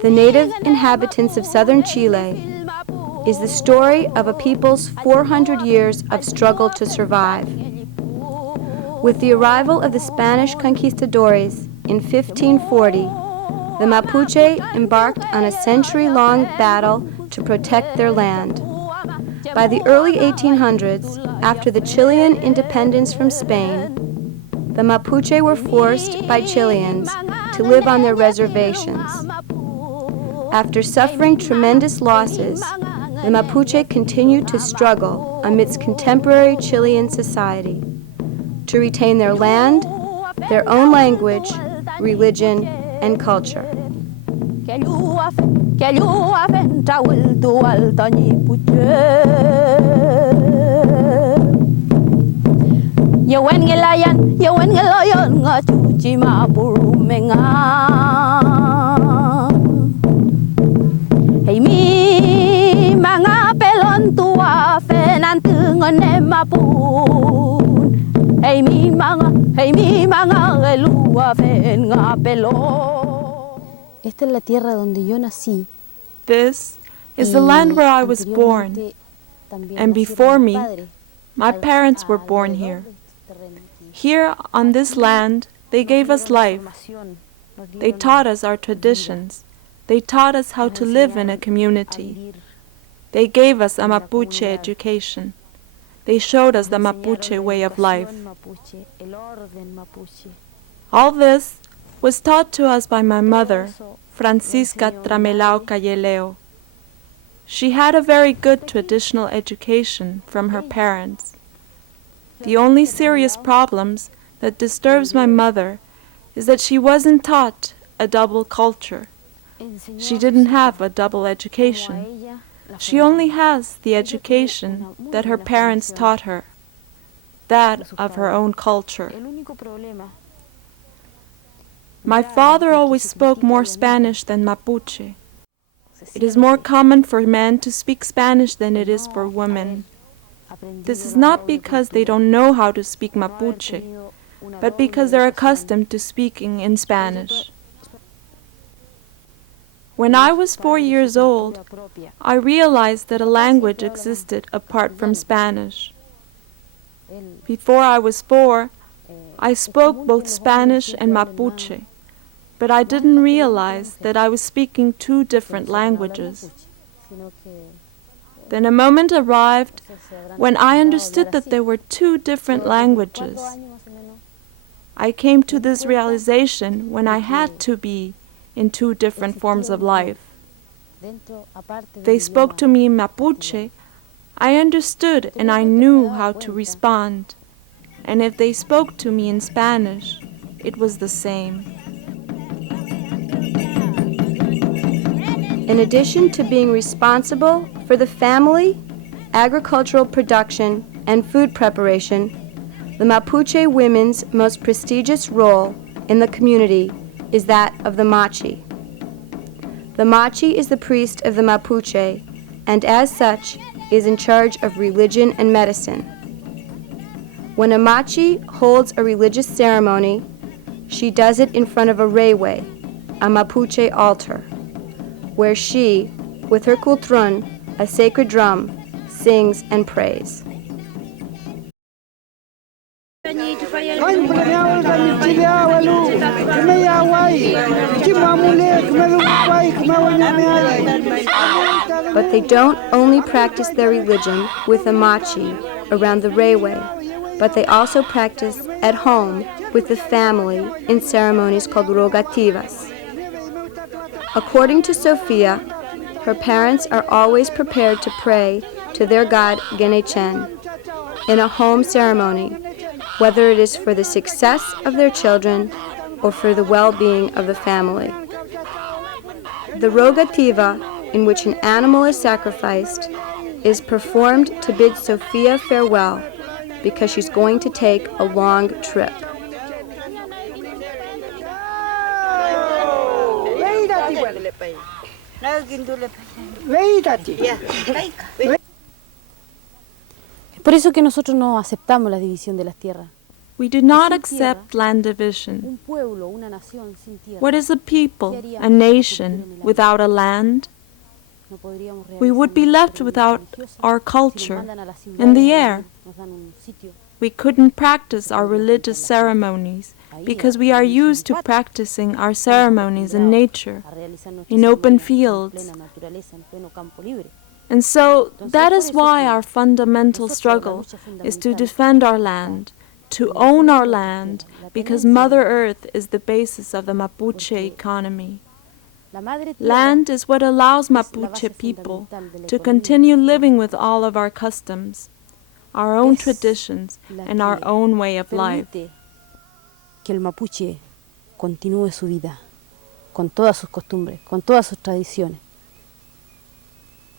The native inhabitants of southern Chile is the story of a people's 400 years of struggle to survive. With the arrival of the Spanish conquistadores in 1540, the Mapuche embarked on a century-long battle to protect their land. By the early 1800s, after the Chilean independence from Spain, the Mapuche were forced by Chileans to live on their reservations. After suffering tremendous losses, the Mapuche continued to struggle amidst contemporary Chilean society to retain their land, their own language, religion, and culture. Esta es la tierra donde yo nací. This is the land where I was born, and before me, my parents were born here. Here on this land, they gave us life. They taught us our traditions. They taught us how to live in a community. They gave us a Mapuche education. They showed us the Mapuche way of life. All this was taught to us by my mother, Francisca Tramelao Cayeleo. She had a very good traditional education from her parents. The only serious problems that disturbs my mother is that she wasn't taught a double culture. She didn't have a double education. She only has the education that her parents taught her, that of her own culture. My father always spoke more Spanish than Mapuche. It is more common for men to speak Spanish than it is for women. This is not because they don't know how to speak Mapuche, but because they're accustomed to speaking in Spanish. When I was 4 years old, I realized that a language existed apart from Spanish. Before I was 4, I spoke both Spanish and Mapuche, but I didn't realize that I was speaking two different languages. Then a moment arrived when I understood that there were two different languages. I came to this realization when I had to be in two different forms of life. They spoke to me in Mapuche. I understood and I knew how to respond. And if they spoke to me in Spanish, it was the same. In addition to being responsible for the family, agricultural production, and food preparation, the Mapuche women's most prestigious role in the community is that of the Machi. The Machi is the priest of the Mapuche, and as such is in charge of religion and medicine. When a Machi holds a religious ceremony, she does it in front of a rewe, a Mapuche altar, where she, with her cultrun, a sacred drum, sings and prays. But they don't only practice their religion with a machi around the rewe, but they also practice at home with the family in ceremonies called rogativas. According to Sofia, her parents are always prepared to pray to their god Genechen in a home ceremony, whether it is for the success of their children or for the well-being of the family. The rogativa, in which an animal is sacrificed, is performed to bid Sofia farewell because she's going to take a long trip. Es por eso que nosotros no aceptamos la división de las tierras. We do not accept land division. What is a people, a nation, without a land? We would be left without our culture and the air. We couldn't practice our religious ceremonies because we are used to practicing our ceremonies in nature, in open fields. And so that is why our fundamental struggle is to defend our land, to own our land, because Mother Earth is the basis of the Mapuche economy. Land is what allows Mapuche people to continue living with all of our customs, our own traditions, and our own way of life. Que el mapuche continúe su vida, con todas sus costumbres, con todas sus tradiciones,